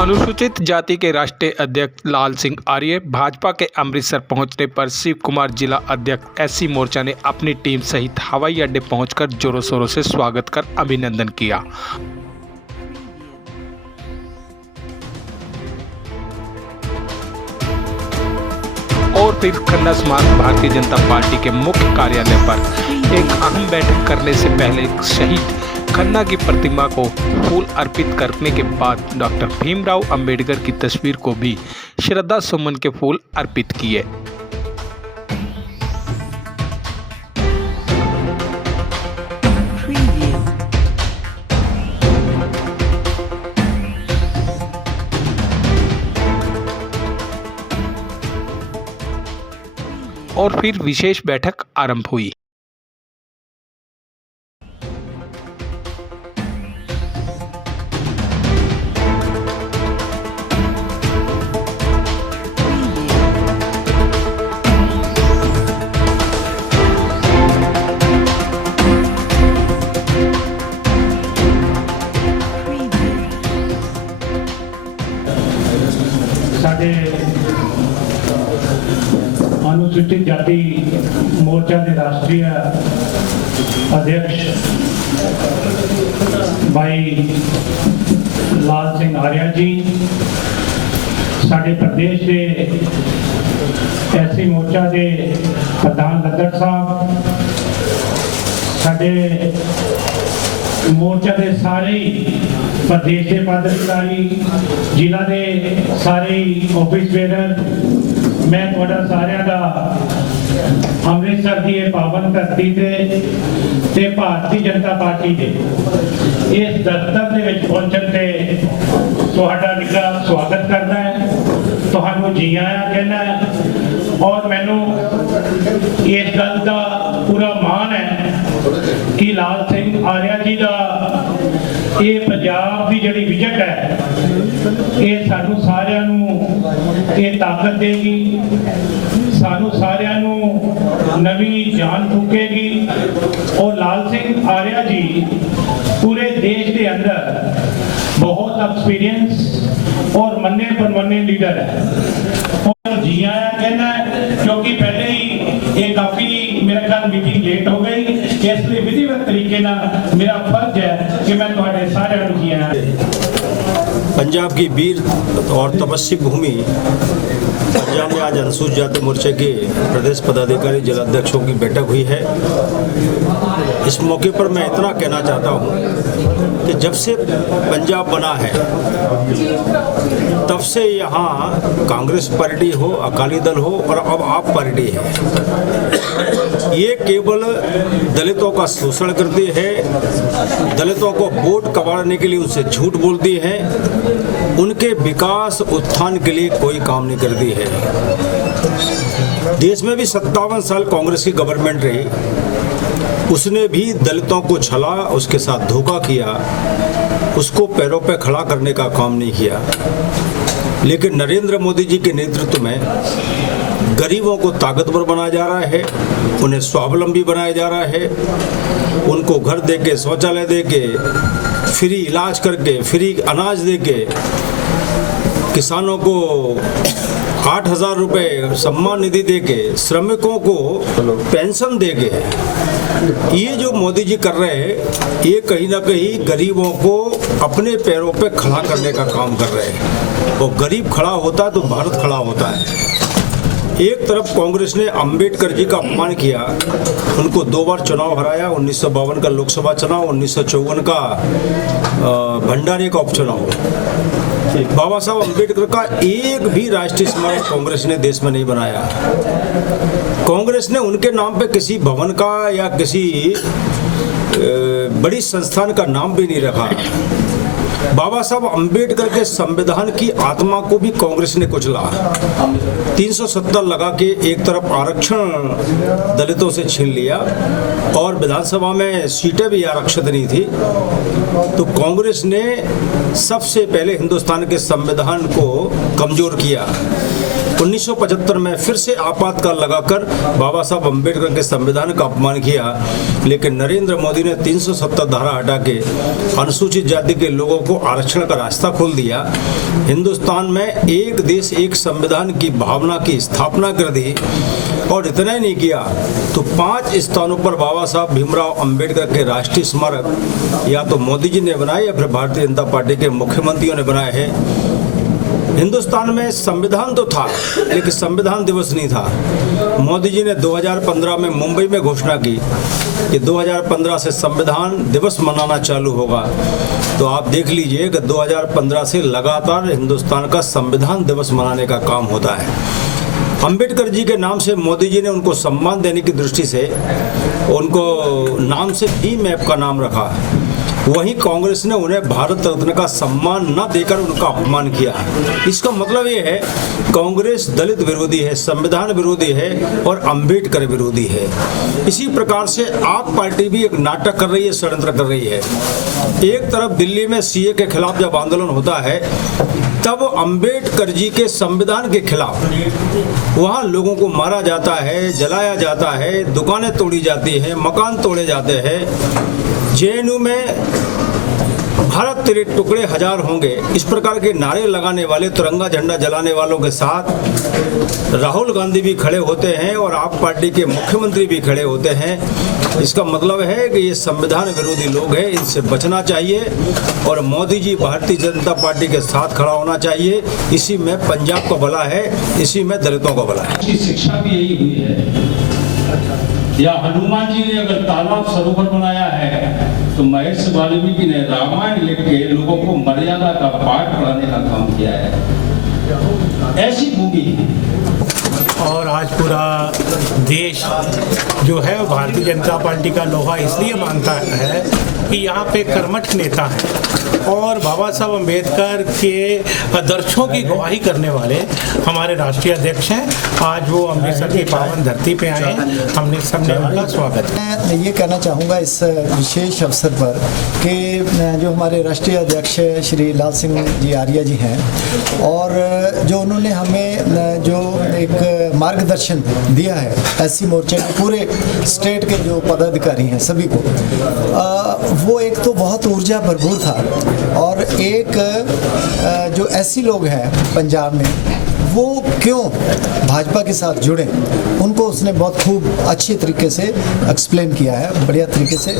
अनुसूचित जाति के राष्ट्रीय अध्यक्ष लाल सिंह आर्य भाजपा के अमृतसर पहुंचने पर शिव कुमार जिला अध्यक्ष एससी मोर्चा ने अपनी टीम सहित हवाई अड्डे पहुंचकर जोरों शोरों से स्वागत कर अभिनंदन किया। और फिर खन्ना स्मारक भारतीय जनता पार्टी के मुख्य कार्यालय पर एक अहम बैठक करने से पहले शहीद खन्ना की प्रतिमा को फूल अर्पित करने के बाद डॉक्टर भीमराव अंबेडकर की तस्वीर को भी श्रद्धा सुमन के फूल अर्पित किए। और फिर विशेष बैठक आरंभ हुई। साडे अनुसूचित जाति मोर्चा के राष्ट्रीय अध्यक्ष भाई लाल सिंह आर्या जी, साडे प्रदेश के एससी मोर्चा के प्रधान लद्दड़ साहब, साडे मोर्चा के सारे प्रदेश के पदाधिकारी, जिला के सारे ऑफिस बेरर, मैं थोड़ा सारिਆਂ ਦਾ अमृतसर की पावन धरती ते भारतीय जनता पार्टी के इस दफ्तर के पहुंचने से तुहाडा निੱਘਾ स्वागत करना है, तुहानू जी आया कहना है। और मैनू इस गल का पूरा मान है कि लाल सिंह आर्या जी का ये पंजाब की जिहड़ी विजट है ये सानू सारिਆਂ नू ये ताकत देगी, सानू सारिਆਂ नू नवी जान फूकेगी। और लाल सिंह आर्या जी पूरे देश के अंदर बहुत एक्सपीरियंस और मन्ने परमन्ने लीडर है। और जी आया कहना है क्योंकि पहले ही ये काफी मेरे ख्याल मीटिंग लेट हो गई, इसलिए विधिवत तरीके ना मेरा फर्ज है कि मैं तुम्हारे सारे जी आया। पंजाब की वीर और तपस्वी भूमि पंजाब में आज अनुसूचित जाति मोर्चे के प्रदेश पदाधिकारी जिलाध्यक्षों की बैठक हुई है। इस मौके पर मैं इतना कहना चाहता हूं कि जब से पंजाब बना है तब से यहाँ कांग्रेस पार्टी हो, अकाली दल हो और अब आप पार्टी है, ये केवल दलितों का शोषण करती है, दलितों को वोट कबाड़ने के लिए उनसे झूठ बोलती है, उनके विकास उत्थान के लिए कोई काम नहीं करती है। देश में भी 57 साल कांग्रेस की गवर्नमेंट रही, उसने भी दलितों को छला, उसके साथ धोखा किया, उसको पैरों पे खड़ा करने का काम नहीं किया। लेकिन नरेंद्र मोदी जी के नेतृत्व में गरीबों को ताकतवर बनाया जा रहा है, उन्हें स्वावलंबी बनाया जा रहा है, उनको घर दे के, शौचालय दे के, फ्री इलाज करके, फ्री अनाज दे के, किसानों को 8,000 रुपये सम्मान निधि दे के, श्रमिकों को पेंशन दे के, ये जो मोदी जी कर रहे हैं ये कहीं ना कहीं गरीबों को अपने पैरों पे खड़ा करने का काम कर रहे हैं। और गरीब खड़ा होता है तो भारत खड़ा होता है। एक तरफ कांग्रेस ने अंबेडकर जी का अपमान किया, उनको 2 बार चुनाव हराया, 1952 का लोकसभा चुनाव, 1954 का भंडारी का उपचुनाव। बाबा साहब अंबेडकर का एक भी राष्ट्रीय स्मारक कांग्रेस ने देश में नहीं बनाया। कांग्रेस ने उनके नाम पे किसी भवन का या किसी बड़ी संस्थान का नाम भी नहीं रखा। बाबा साहब अंबेडकर के संविधान की आत्मा को भी कांग्रेस ने कुचला। 370 लगा के एक तरफ आरक्षण दलितों से छीन लिया और विधानसभा में सीटें भी आरक्षित नहीं थी। तो कांग्रेस ने सबसे पहले हिंदुस्तान के संविधान को कमजोर किया। 1975 में फिर से आपातकाल लगाकर बाबा साहब अम्बेडकर के संविधान का अपमान किया, लेकिन नरेंद्र मोदी ने 370 धारा हटा के अनुसूचित जाति के लोगों को आरक्षण का रास्ता खोल दिया। हिंदुस्तान में एक देश एक संविधान की भावना की स्थापना कर दी। और इतना ही नहीं किया तो 5 स्थानों पर बाबा साहब भीमराव अंबेडकर के राष्ट्रीय स्मारक या तो मोदी जी ने बनाए या फिर भारतीय जनता पार्टी के मुख्यमंत्रियों ने बनाए हैं। हिंदुस्तान में संविधान तो था लेकिन संविधान दिवस नहीं था। मोदी जी ने 2015 में मुंबई में घोषणा की कि 2015 से संविधान दिवस मनाना चालू होगा। तो आप देख लीजिए कि 2015 से लगातार हिंदुस्तान का संविधान दिवस मनाने का काम होता है। अंबेडकर जी के नाम से मोदी जी ने उनको सम्मान देने की दृष्टि से उनको नाम से भीम ऐप का नाम रखा। वहीं कांग्रेस ने उन्हें भारत रत्न का सम्मान न देकर उनका अपमान किया। इसका मतलब ये है कांग्रेस दलित विरोधी है, संविधान विरोधी है और अंबेडकर विरोधी है। इसी प्रकार से आप पार्टी भी एक नाटक कर रही है, षड्यंत्र कर रही है। एक तरफ दिल्ली में सीए के खिलाफ जब आंदोलन होता है तब अंबेडकर जी के संविधान के खिलाफ वहाँ लोगों को मारा जाता है, जलाया जाता है, दुकानें तोड़ी जाती हैं, मकान तोड़े जाते हैं। जेएनयू में भारत तेरे टुकड़े हजार होंगे, इस प्रकार के नारे लगाने वाले, तिरंगा झंडा जलाने वालों के साथ राहुल गांधी भी खड़े होते हैं और आप पार्टी के मुख्यमंत्री भी खड़े होते हैं। इसका मतलब है कि ये संविधान विरोधी लोग हैं, इनसे बचना चाहिए और मोदी जी भारतीय जनता पार्टी के साथ खड़ा होना चाहिए। इसी में पंजाब का भला है, इसी में दलितों का भला है। की शिक्षा भी यही हुई है। या हनुमान जी ने अगर तालाब सरोवर बनाया है तो महर्षि वाल्मीकि ने रामायण लिख के लोगों को मर्यादा का पाठ पढ़ाने का काम किया है। ऐसी भूमि और आज पूरा देश जो है वो भारतीय जनता पार्टी का लोहा इसलिए मानता है कि यहाँ पे कर्मठ नेता है और बाबा साहब अम्बेडकर के आदर्शों की गवाही करने वाले हमारे राष्ट्रीय अध्यक्ष हैं। आज वो अमृतसर की पावन धरती पे आए हैं, हमने सबने उनका स्वागत किया। मैं ये कहना चाहूँगा इस विशेष अवसर पर कि जो हमारे राष्ट्रीय अध्यक्ष श्री लाल सिंह जी आर्य जी हैं और जो उन्होंने हमें जो एक मार्गदर्शन दिया है एससी मोर्चे के पूरे स्टेट के जो पदाधिकारी हैं सभी को, वो एक तो बहुत ऊर्जा भरपूर था और एक जो एससी लोग हैं पंजाब में वो क्यों भाजपा के साथ जुड़े उनको उसने बहुत खूब अच्छी तरीके से एक्सप्लेन किया है, बढ़िया तरीके से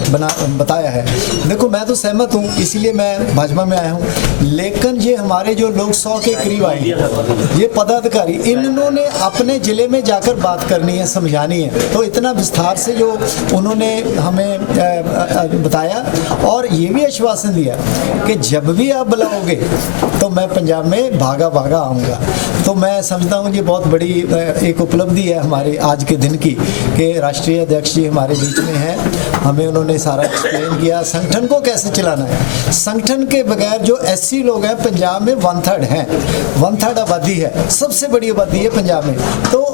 बताया है। देखो मैं तो सहमत हूँ, इसीलिए मैं भाजपा में आया हूँ, लेकिन ये हमारे जो लोग 100 के करीब आए हैं ये पदाधिकारी, इन्होंने अपने ज़िले में जाकर बात करनी है, समझानी है। तो इतना विस्तार से जो उन्होंने हमें बताया और ये भी आश्वासन दिया कि जब भी आप बुलाओगे तो मैं पंजाब में भागा भागा आऊँगा। तो मैं समझता हूँ ये बहुत बड़ी एक उपलब्धि है हमारे आज के दिन की कि राष्ट्रीय अध्यक्ष जी हमारे बीच में हैं। हमें उन्होंने सारा एक्सप्लेन किया संगठन को कैसे चलाना है। संगठन के बगैर जो एससी लोग हैं पंजाब में 1/3 हैं, 1/3 आबादी है, सबसे बड़ी आबादी है पंजाब में। तो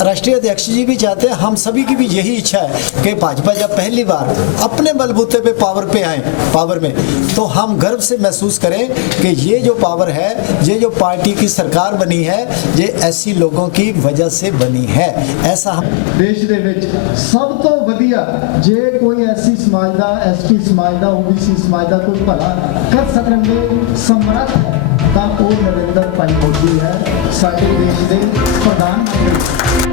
राष्ट्रीय अध्यक्ष जी भी चाहते हैं, हम सभी की भी यही इच्छा है कि भाजपा जब पहली बार अपने बलबूते पे पावर पे आए, पावर में, तो हम गर्व से महसूस करें कि ये जो पावर है, ये जो पार्टी की सरकार बनी है, ये ऐसी लोगों की वजह से बनी है। ऐसा हम देश ਦੇ ਵਿੱਚ ਸਭ ਤੋਂ ਵਧੀਆ ਜੇ ਕੋਈ ਐਸੀ ਸਮਾਜ ਦਾ, ਐਸਟੀ ਸਮਾਜ ਦਾ, ਓਬੀਸੀ ਸਮਾਜ ਦਾ ਕੋਈ ਭਲਾ ਕਰ ਸਕਣ ਦੇ ਸਮਰੱਥ ਤਾਂ ਉਹ ਨਰਿੰਦਰ ਭਾਈ ਮੋਦੀ ਹੈ, ਸਾਡੇ ਦੇਸ਼ ਦੇ ਪ੍ਰਧਾਨ ਮੰਤਰੀ।